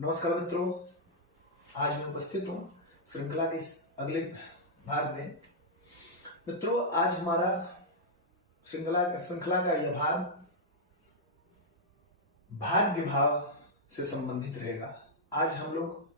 नमस्कार मित्रों, आज मैं उपस्थित हूँ श्रृंखला के इस अगले भाग में। मित्रों, आज हमारा श्रृंखला का यह भाग भाग्य भाव से संबंधित रहेगा। आज हम लोग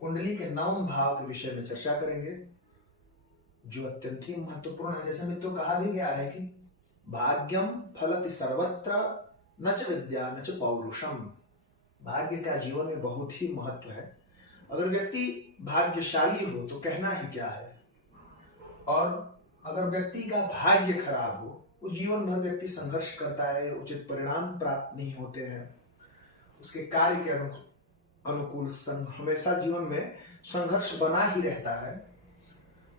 कुंडली के 9वें भाव के विषय में चर्चा करेंगे, जो अत्यंत ही महत्वपूर्ण है। जैसे मित्रों कहा भी गया है कि भाग्यम फलति सर्वत्र न च विद्या न च पौरुषम। भाग्य का जीवन में बहुत ही महत्व है। अगर व्यक्ति भाग्यशाली हो तो कहना ही क्या है, और अगर व्यक्ति का भाग्य खराब हो वो जीवन भर व्यक्ति संघर्ष करता है, उचित परिणाम प्राप्त नहीं होते हैं, उसके कार्य के अनुकूल हमेशा जीवन में संघर्ष बना ही रहता है।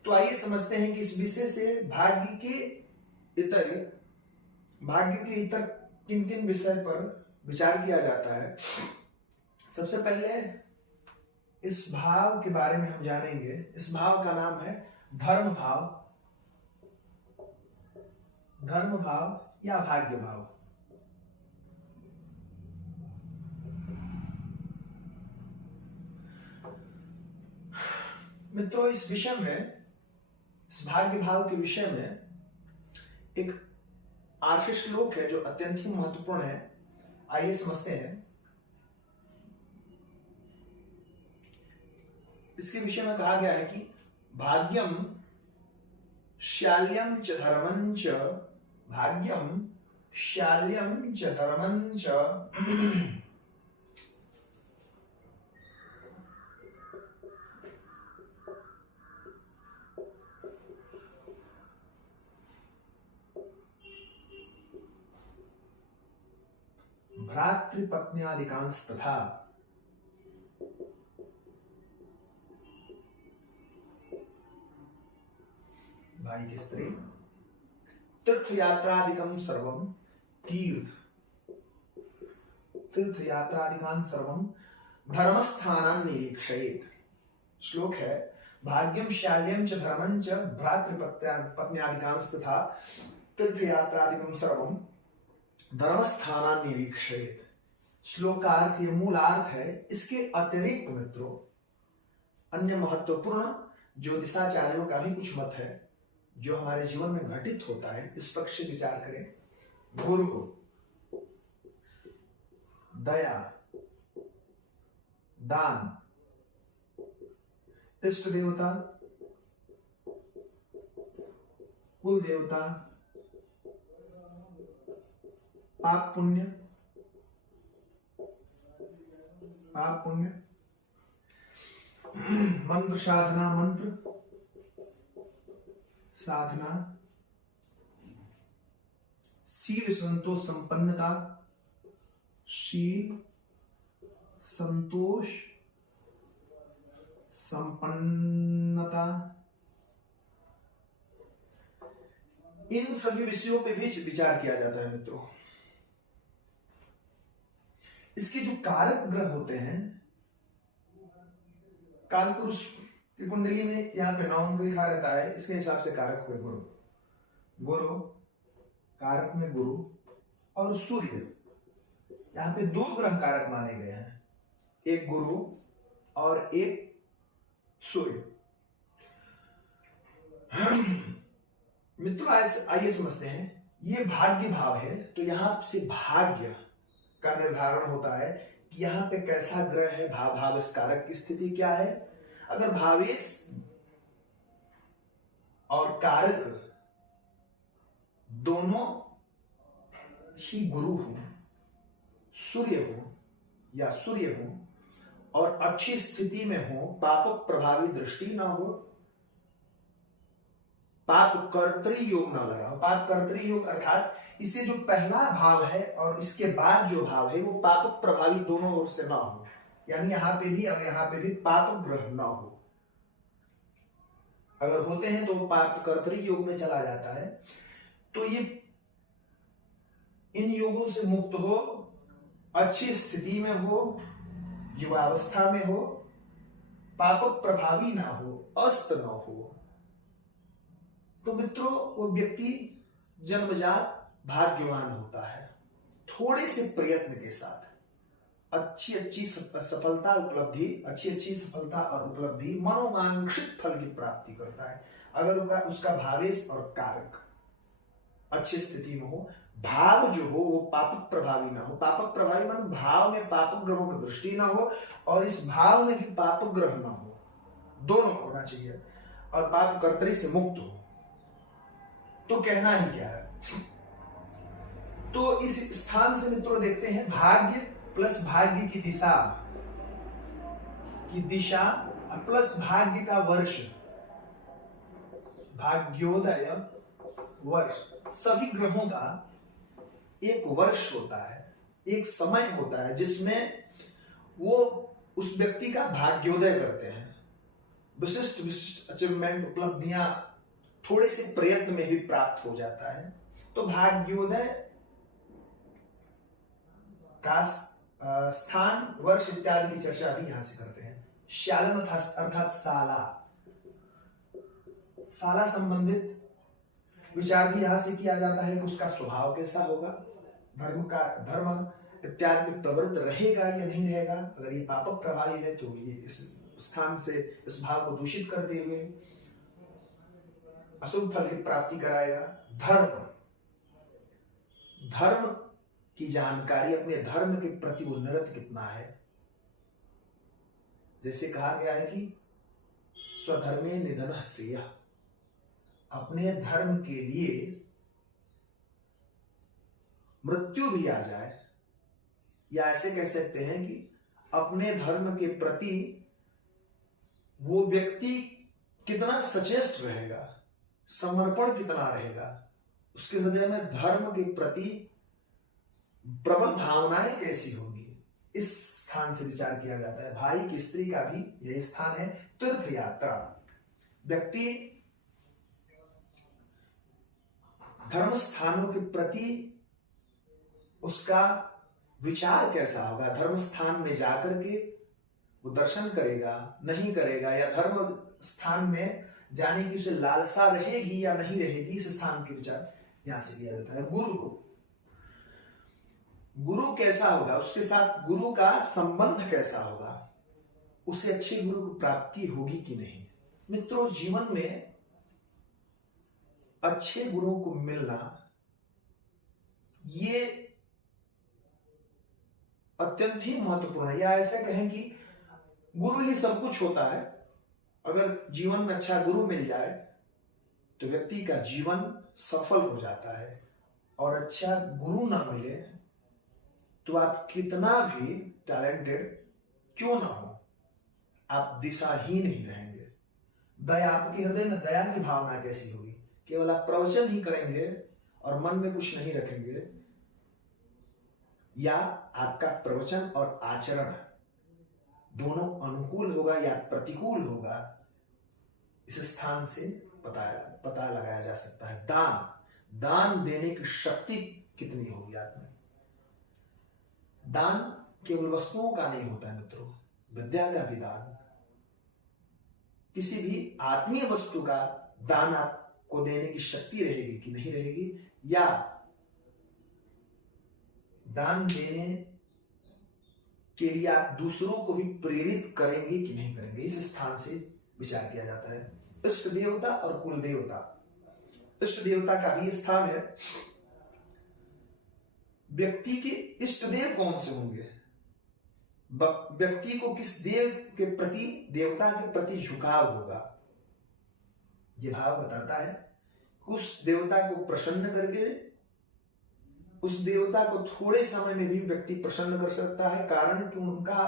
तो आइए समझते हैं कि इस विषय से भाग्य के इतर किन किन विषय पर विचार किया जाता है। सबसे पहले इस भाव के बारे में हम जानेंगे। इस भाव का नाम है धर्म भाव, धर्म भाव या भाग्य भाव। मित्रों, इस विषय में, इस भाग्य भाव के विषय में एक आर्ष श्लोक है जो अत्यंत ही महत्वपूर्ण है। आइए समझते हैं। इसके विषय में कहा गया है कि भाग्यम शाल्यम च धर्मं च, भाग्यम शाल्यम च धर्मं च भ्रातृपत्न्यादिकांस्तथा भाई की स्त्री तीर्थयात्रादिकं सर्वं तीर्थयात्रादिकां सर्वं धर्मस्थानं निरीक्षयेत्। श्लोक है भाग्यम शाल्यम च धर्मं च भ्रातृपत्न्यादिकांस्तथा तीर्थयात्रादिकं सर्वं धर्मस्थानं निरीक्षयेत्। श्लोक का अर्थ, ये मूल अर्थ है। इसके अतिरिक्त मित्रों अन्य महत्वपूर्ण ज्योतिषाचार्यों का भी कुछ मत है जो हमारे जीवन में घटित होता है। इस पक्ष से विचार करें। गुरु, दया, दान, इष्ट देवता, कुल देवता, पाप पुण्य, मंत्र साधना, शील संतोष संपन्नता, इन सभी विषयों पे भी विचार किया जाता है मित्रों। इसके जो कारक ग्रह होते हैं, कालपुरुष की कुंडली में यहाँ पे 9 अंक लिखा रहता है, इसके हिसाब से कारक हुए गुरु, कारक में गुरु और सूर्य। यहाँ पे 2 ग्रह कारक माने गए हैं, एक गुरु और एक सूर्य। मित्रों आइए समझते हैं। ये भाग्य भाव है, तो यहां से भाग्य का निर्धारण होता है कि यहाँ पे कैसा ग्रह है, भावेश कारक की स्थिति क्या है। अगर भावेश और कारक दोनों ही गुरु हो, सूर्य हो और अच्छी स्थिति में हो, पाप प्रभावी दृष्टि ना हो, पाप कर्तरी योग ना लगा हो। पाप कर्तरी योग अर्थात इसे जो पहला भाव है और इसके बाद जो भाव है वो पाप प्रभावी दोनों ओर से ना हो, यानी यहाँ पे भी और यहाँ पे भी पाप ग्रह ना हो। अगर होते हैं तो वो पाप कर्तरी योग में चला जाता है। तो ये इन योगों से मुक्त हो, अच्छी स्थिति में हो, युवावस्था में हो, पाप प्रभावी ना हो, अस्त ना हो, तो मित्रों वो व्यक्ति जन्मजात भाग्यवान होता है। थोड़े से प्रयत्न के साथ अच्छी अच्छी सफलता उपलब्धि, अच्छी अच्छी सफलता और उपलब्धि मनोवांछित फल की प्राप्ति करता है अगर उसका भावेश और कारक अच्छी स्थिति में हो। भाव जो हो वो पापक प्रभावी ना हो। पापक प्रभावी मान भाव में पापक ग्रहों की दृष्टि ना हो और इस भाव में भी पापक ग्रह ना हो, दोनों होना चाहिए, और पाप कर्तरी से मुक्त हो। तो कहना ही क्या है, तो इस स्थान से मित्रों देखते हैं भाग्य प्लस भाग्य की दिशा प्लस भाग्य का वर्ष, भाग्योदय वर्ष। सभी ग्रहों का एक वर्ष होता है, एक समय होता है जिसमें वो उस व्यक्ति का भाग्योदय करते हैं। विशिष्ट विशिष्ट अचीवमेंट, उपलब्धियां थोड़े से प्रयत्न में भी प्राप्त हो जाता है। तो भाग्योदय का स्थान, वर्ष इत्यादि की चर्चा भी यहां से करते हैं। शालम अर्थात साला संबंधित विचार भी यहां से किया जाता है कि उसका स्वभाव कैसा होगा, धर्म इत्यादि में प्रवृत्त रहेगा या नहीं रहेगा। अगर ये पापक प्रभावी है तो ये इस स्थान से इस भाव को दूषित करते हुए अशुभ फल की प्राप्ति कराएगा। धर्म की जानकारी, अपने धर्म के प्रति वो निरत कितना है। जैसे कहा गया है कि स्वधर्मे निधनः श्रेयः, अपने धर्म के लिए मृत्यु भी आ जाए, या ऐसे कह सकते हैं कि अपने धर्म के प्रति वो व्यक्ति कितना सचेष्ट रहेगा, समर्पण कितना रहेगा, उसके हृदय में धर्म के प्रति प्रबल भावनाएं कैसी होंगी, इस स्थान से विचार किया जाता है। भाई की स्त्री का भी यह स्थान है। तीर्थ यात्रा, व्यक्ति धर्म स्थानों के प्रति उसका विचार कैसा होगा, धर्म स्थान में जाकर के वो दर्शन करेगा नहीं करेगा, या धर्म स्थान में जाने की उसे लालसा रहेगी या नहीं रहेगी, इस स्थान के विचार यहां से किया जाता है। गुरु कैसा होगा, उसके साथ गुरु का संबंध कैसा होगा, उसे अच्छे गुरु को प्राप्ति होगी कि नहीं। मित्रों, जीवन में अच्छे गुरुओं को मिलना ये अत्यंत ही महत्वपूर्ण है, या ऐसा कहें कि गुरु ही सब कुछ होता है। अगर जीवन में अच्छा गुरु मिल जाए तो व्यक्ति का जीवन सफल हो जाता है, और अच्छा गुरु ना मिले तो आप कितना भी टैलेंटेड क्यों ना हो, आप दिशाहीन ही रहेंगे। दया, आपके हृदय में दया की भावना कैसी होगी, केवल आप प्रवचन ही करेंगे और मन में कुछ नहीं रखेंगे, या आपका प्रवचन और आचरण दोनों अनुकूल होगा या प्रतिकूल होगा, इस स्थान से पता लगाया जा सकता है। दान देने की शक्ति कितनी होगी आप में। दान केवल वस्तुओं का नहीं होता है मित्रों, विद्या का भी दान, किसी भी आत्मीय वस्तु का दान आपको देने की शक्ति रहेगी कि नहीं रहेगी, या दान देने के लिए आप दूसरों को भी प्रेरित करेंगे कि नहीं करेंगे, इस स्थान से विचार किया जाता है। इष्ट देवता और कुल देवता, इष्ट देवता का भी स्थान है। व्यक्ति के इष्ट देव कौन से होंगे, व्यक्ति को किस देव के प्रति, देवता के प्रति झुकाव होगा, यह भाव बताता है। उस देवता को प्रसन्न करके उस देवता को थोड़े समय में भी व्यक्ति प्रसन्न कर सकता है, कारण कि उनका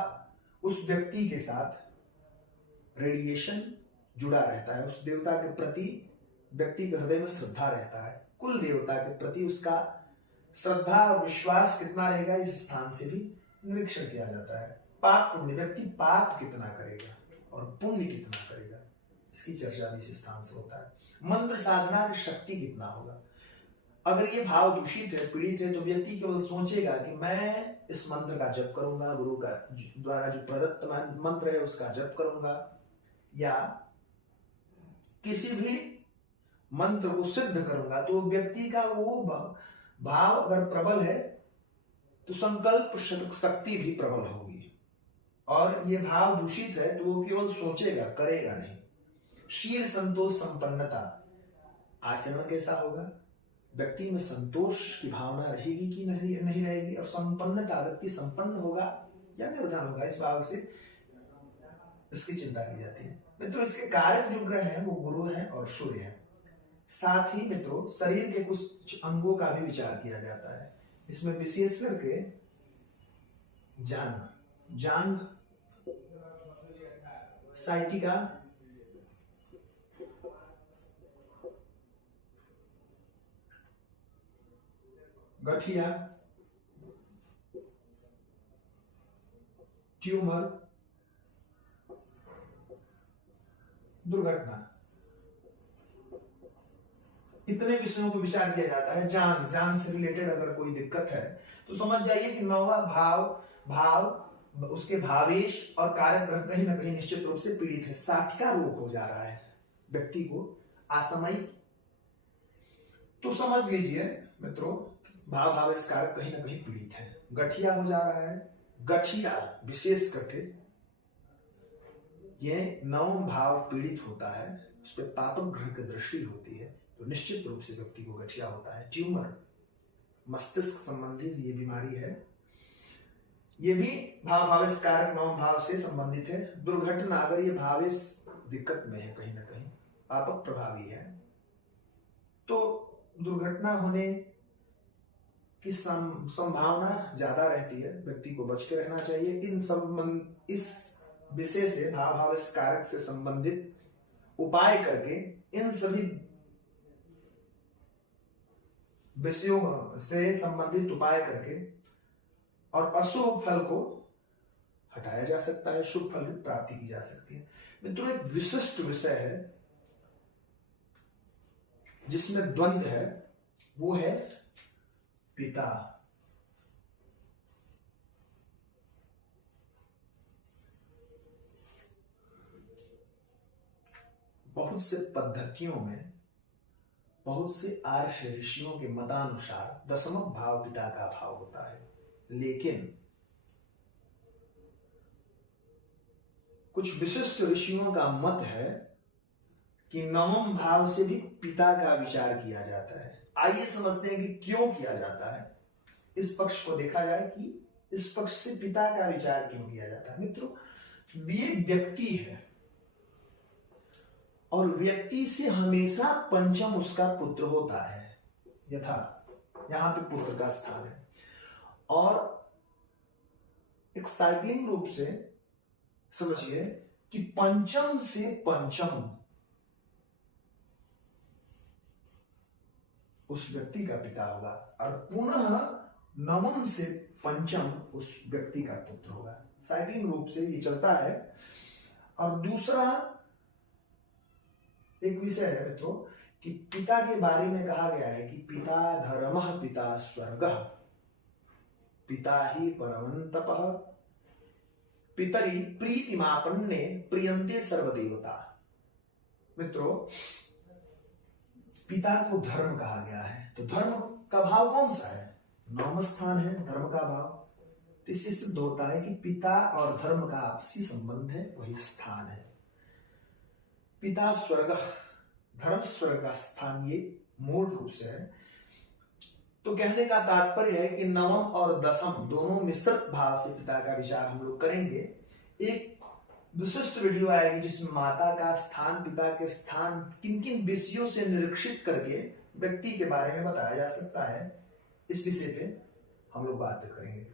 उस व्यक्ति के साथ रेडिएशन जुड़ा रहता है। उस देवता के प्रति व्यक्ति के हृदय में श्रद्धा रहता है। कुल देवता के प्रति उसका श्रद्धा और विश्वास कितना रहेगा, इस स्थान से भी निरीक्षण किया जाता है। पाप पुण्य, व्यक्ति पाप कितना करेगा और पुण्य कितना करेगा, इसकी चर्चा भी इस स्थान से होता है। मंत्र साधना की शक्ति कितना होगा, अगर ये भाव दूषित है, पीड़ित है, तो व्यक्ति केवल सोचेगा कि मैं इस मंत्र का जप करूंगा, गुरु का द्वारा जो प्रदत्त मंत्र है उसका जप करूंगा, या किसी भी मंत्र को सिद्ध करूंगा, तो व्यक्ति का वो भाव अगर प्रबल है तो संकल्प शक्ति भी प्रबल होगी। और ये भाव दूषित है तो वो केवल सोचेगा, करेगा नहीं। शील संतोष संपन्नता, आचरण कैसा होगा? व्यक्ति में संतोष की भावना रहेगी कि नहीं रहेगी, और संपन्नता, व्यक्ति संपन्न होगा या निर्धन होगा, इस भाव से इसकी चिंता की जाती है। मित्रों, इसके कारक जो ग्रह हैं वो गुरु हैं और सूर्य हैं। साथ ही मित्रों, शरीर के कुछ अंगों का भी विचार किया जाता है। इसमें विशेष करके जांघ, साइटिका, गठिया, ट्यूमर, दुर्घटना, इतने विषयों पर विचार किया जाता है। जान से रिलेटेड अगर कोई दिक्कत है तो समझ जाइए कि नौवां भाव उसके भावेश और कारक ग्रह कहीं ना कहीं निश्चित रूप से पीड़ित है। साठिका रोग हो जा रहा है व्यक्ति को असामयिक। तो समझ लीजिए मित्रों, भावेश कारक कहीं ना कहीं पीड़ित है। गठिया हो जा रहा है। गठिया विशेष करके ये नवम भाव पीड़ित होता है, उस पर पापक ग्रह की दृष्टि होती है, तो निश्चित रूप से व्यक्ति को गठिया होता है। ट्यूमर, मस्तिष्क संबंधी ये बीमारी है, ये भी भावेश कारक नवम भाव से संबंधित है। दुर्घटना, अगर ये भावेश दिक्कत में है, कहीं ना कहीं पापक प्रभावी है, तो दुर्घटना होने की संभावना ज्यादा रहती है। व्यक्ति को बच के रहना चाहिए। इस विषय से भावेश कारक से संबंधित उपाय करके, इन सभी विषयों से संबंधित उपाय करके और अशुभ फल को हटाया जा सकता है, शुभ फल की प्राप्ति की जा सकती है। मित्रों, एक विशिष्ट विषय है जिसमें द्वंद्व है, वो है पिता। बहुत से पद्धतियों में, बहुत से आर्ष ऋषियों के मतानुसार दशम भाव पिता का भाव होता है, लेकिन कुछ विशिष्ट ऋषियों का मत है कि नवम भाव से भी पिता का विचार किया जाता है। आइए समझते हैं कि क्यों किया जाता है। इस पक्ष को देखा जाए कि इस पक्ष से पिता का विचार क्यों किया जाता है। मित्रों, ये व्यक्ति है और व्यक्ति से हमेशा पंचम उसका पुत्र होता है, यथा यहां पे पुत्र का स्थान है। और एक साइक्लिंग रूप से समझिए कि पंचम से पंचम उस व्यक्ति का पिता होगा और पुनः नवम से पंचम उस व्यक्ति का पुत्र होगा। साइक्लिंग रूप से ये चलता है। और दूसरा एक विषय है मित्रों कि पिता के बारे में कहा गया है कि पिता धर्मः पिता स्वर्गः, पिता ही परमंतपः, पितरी प्रीतिमापन्ने प्रियंते सर्वदेवता। मित्रों, पिता को धर्म कहा गया है, तो धर्म का भाव कौन सा है? नवम स्थान है धर्म का भाव। तो इससे सिद्ध होता है कि पिता और धर्म का आपसी संबंध है, वही स्थान है। पिता स्वर्ग, धर्म स्वर्ग का स्थान ये मूल रूप से है। तो कहने का तात्पर्य है कि नवम और दशम दोनों मिश्रित भाव से पिता का विचार हम लोग करेंगे। एक विशिष्ट वीडियो आएगी जिसमें माता का स्थान, पिता के स्थान किन किन विषयों से निरीक्षित करके व्यक्ति के बारे में बताया जा सकता है। इस विषय पे हम लोग बात करेंगे।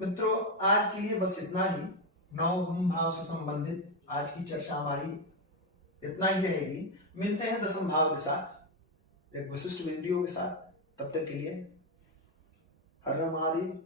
मित्रों, आज के लिए बस इतना ही। नवम भाव से संबंधित आज की चर्चा हमारी इतना ही रहेगी। मिलते हैं दशम भाव के साथ एक विशिष्ट वीडियो के साथ। तब तक के लिए हर हर महादेव।